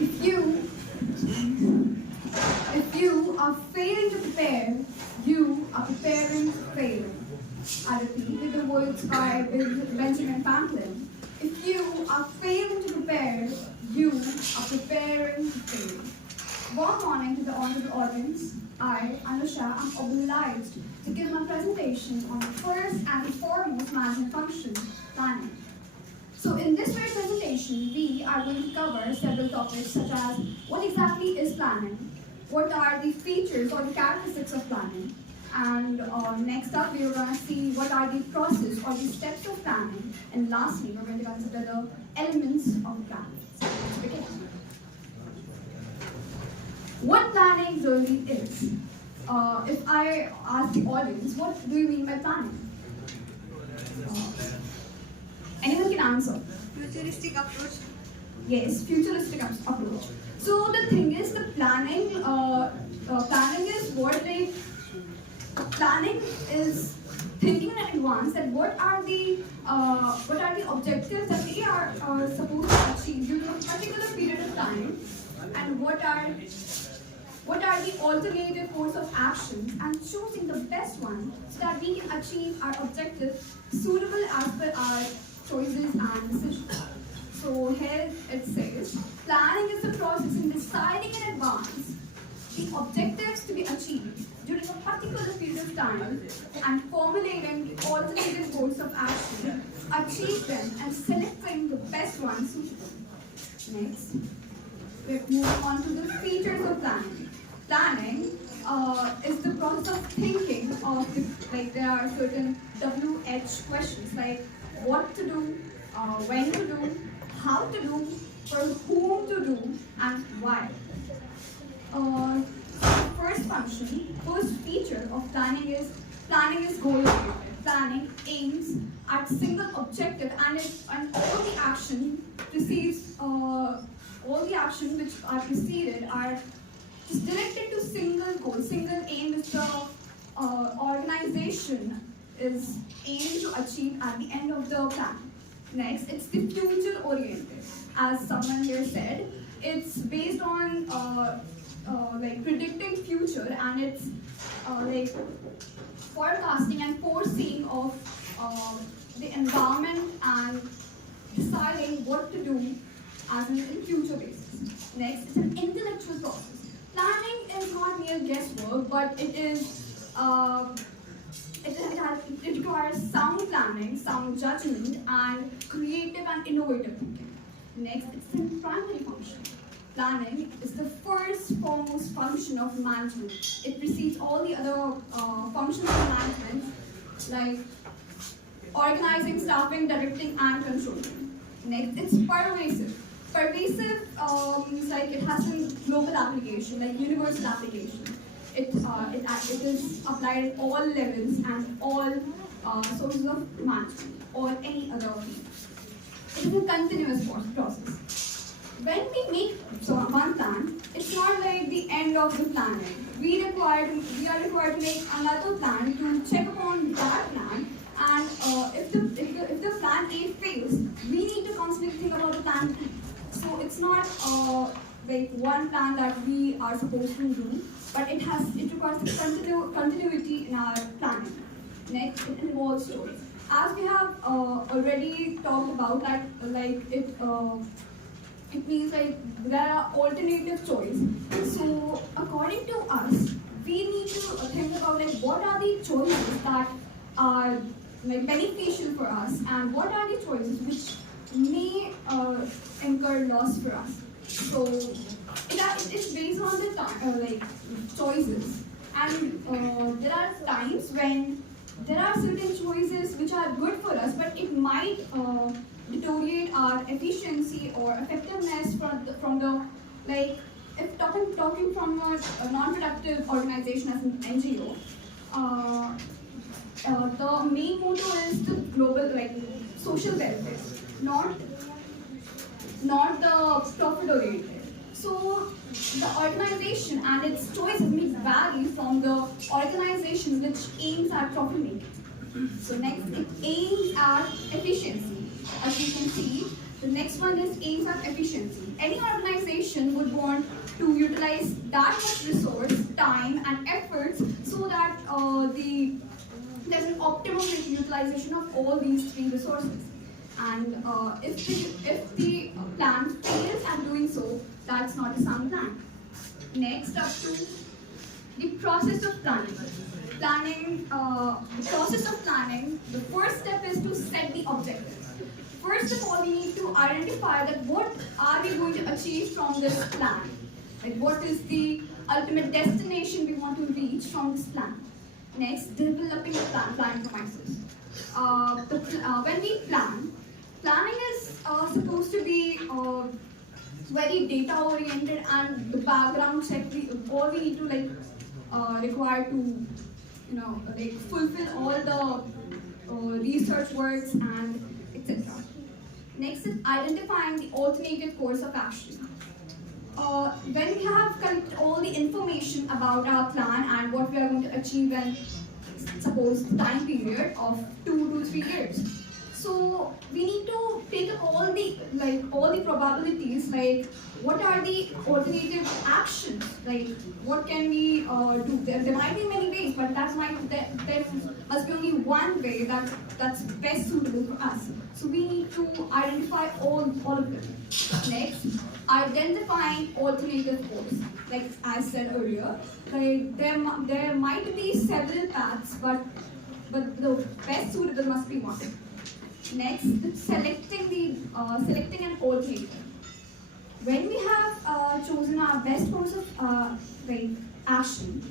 If you if you are failing to prepare, you are preparing to fail. I repeat with the words by Benjamin Franklin. If you are failing to prepare, you are preparing to fail. Good morning to the honorable audience. I, Anusha, am obliged to give my presentation on the first and foremost management function, planning. So in this very presentation, we are going to cover several topics such as what exactly is planning, what are the features or the characteristics of planning, and next up we are going to see what are the process or the steps of planning, and lastly we're going to consider the elements of planning. So let's begin. What planning really is? If I ask the audience, what do you mean by planning? Anyone can answer. Futuristic approach. Yes, futuristic approach. So the thing is, the planning is what planning is thinking in advance that what are the objectives that we are supposed to achieve during a particular period of time, and what are the alternative course of actions, and choosing the best one so that we can achieve our objective suitable as per our choices and decisions. So here it says, planning is the process in deciding in advance the objectives to be achieved during a particular period of time and formulating the alternative course of action, achieve them and selecting the best one suitable. Next, we're moving on to the features of planning. Planning is the process of thinking of there are certain WH questions like what to do, when to do, how to do, for whom to do, and why. First feature of planning is goal oriented. Planning aims at single objective, and all the action which are preceded are just directed to single goal, single aim which the organization is aiming to achieve at the end of the plan. Next, it's the future oriented. As someone here said, it's based on predicting future, and it's forecasting and foreseeing of the environment and deciding what to do as in future basis. Next, it's an intellectual process. Planning is not mere guesswork, but it requires sound planning, sound judgment, and creative and innovative thinking. Next, it's the primary function. Planning is the first foremost function of management. It precedes all the other functions of management, like organizing, staffing, directing, and controlling. Next, it's pervasive. Pervasive means like it has a global application, like universal application. It is applied at all levels and all sources of management or any other field. It is a continuous process. When we make one plan, it's not like the end of the planning. We are required to make another plan to check upon that plan, and if the plan A fails, we need to constantly think about the plan B. So it's not like one plan that we are supposed to do, but it requires continuity in our planning. Next, it involves choice. As we have already talked about, it means like there are alternative choice. So according to us, we need to think about like what are the choices that are like beneficial for us, and what are the choices which may incur loss for us. So it's based on the choices, and there are times when there are certain choices which are good for us, but it might deteriorate our efficiency or effectiveness from the like if talking from a non-productive organization as an NGO. The main motto is the global social welfare, not the profit oriented. So the organization and its choices may vary from the organization which aims at profit making. So next, it aims at efficiency. As you can see, the next one is aims at efficiency. Any organization would want to utilize that much resource, time, and efforts so that there's an optimum utilization of all these three resources. And if the plan fails at doing so, that's not a sound plan. Next up to the process of planning. The process of planning, the first step is to set the objective. First of all, we need to identify that what are we going to achieve from this plan? Like what is the ultimate destination we want to reach from this plan? Next, developing a plan promises. When we planning is supposed to be very data oriented, and the background check all we need to require to fulfill all the research works and etc. Next is identifying the alternative course of action. When we have collected all the information about our plan and what we are going to achieve in, suppose, time period of 2 to 3 years, so we need to take up all the probabilities, like what are the alternative actions, like what can we do. There might be many ways, but there must be only one way that's best suitable for us. So we need to identify all of them. Next, identifying alternative course. Like I said earlier, there might be several paths, but the best suitable must be one. Next, selecting an alternative. When we have chosen our best course of action,